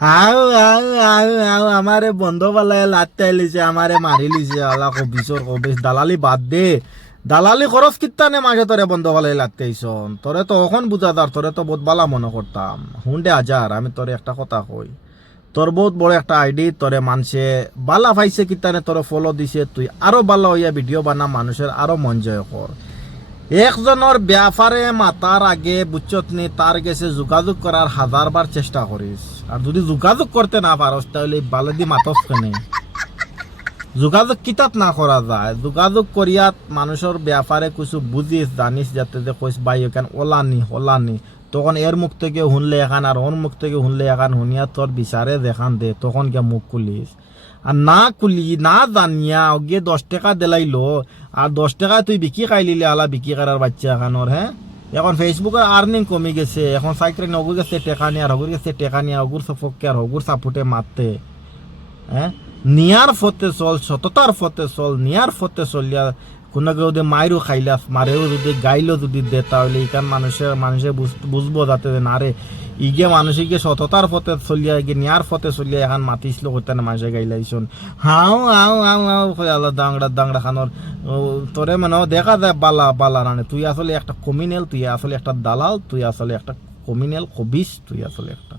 আউ আউ আউ আউ আমারে বন্ধ পালায় লাত্তে লিছে, আমারে মারি লিছে। আলা কবিসর কবিস দালালি বাদ দে। দালালি খরচ কিত্তানে মাঝে তোরে বন্ধ পালাই লাগতে আইসন। তোরে তো এখন বুঝাদার, তোরে তো বহুত বালা মনে করতাম। হুন্ডে আজার, আমি তোরে একটা কথা কই। তোর বহুত বড় একটা আইডি, তোরে মানুষে বালা পাইছে কিত্তানে তোরে ফলো দিছে, তুই আরো বালা হইয়া ভিডিও বানা, মানুষের আরো মন জয় কর। একজনের ব্যাপারে মাতার আগে বুঝছত নি, তার গেছে যোগাযোগ করার 1000বার চেষ্টা করিস। আর যদি যোগাযোগ করতে না পারস তাহলে বালেদি মাতস কেনে। যোগাযোগ কিতাত না করা যায়, যোগাযোগ করিয়া মানুষের ব্যাপারে কিছু বুঝিস জানিস, যাতে যে কইস ভাই এখান ওলানি ওলানি, তখন এর মুখ থেকে শুনলে এখান আর ওর মুখ থেকে শুনলে এখান, শুনিয়া তোর বিচারে দেখান দে, তখন কে মুখ খুলিস। আর না খুলি না জানিয়া ওগে 10 টাকা দিলাইলো, আর 10 টাকা তুই বিক্রি খাইলিলে আলা বিক্রি করার বাচ্চা এখানোর। হ্যাঁ, এখন ফেসবুকের আর্নিং কমে গেছে, এখন সাইকেল নগুর গেছে টেকা নিয়ে, আর হগুর গেছে টেকা নিয়ে, হগুর সপক্ষে আর হগুর সাপোর্টে মারতে। হ্যাঁ, নিয়ার ফতে চল, সততার ফতে চল, নিয়ার ফতে চলিয়া কোনো কেউ যদি মায়েরও খাইলাস, মারেও যদি গাইলেও যদি দে, তাহলে এইখান মানুষে বুঝবো যাতে না রে ইগে মানুষকে সততার ফতে চলিয়া গিয়ে নিয়ার ফতে চলিয়া এখন মাতিছিল করতেন মানুষে গাইলাইছন। হাও হাও হাও হাও আল্লাহ দাংড়া দাংড়া খানোর তোরে মানে দেখা যায় বালা বালা নানে। তুই আসলে একটা কমিনেল, তুই আসলে একটা দালাল, তুই আসলে একটা কমিনেল কবিস, তুই আসলে একটা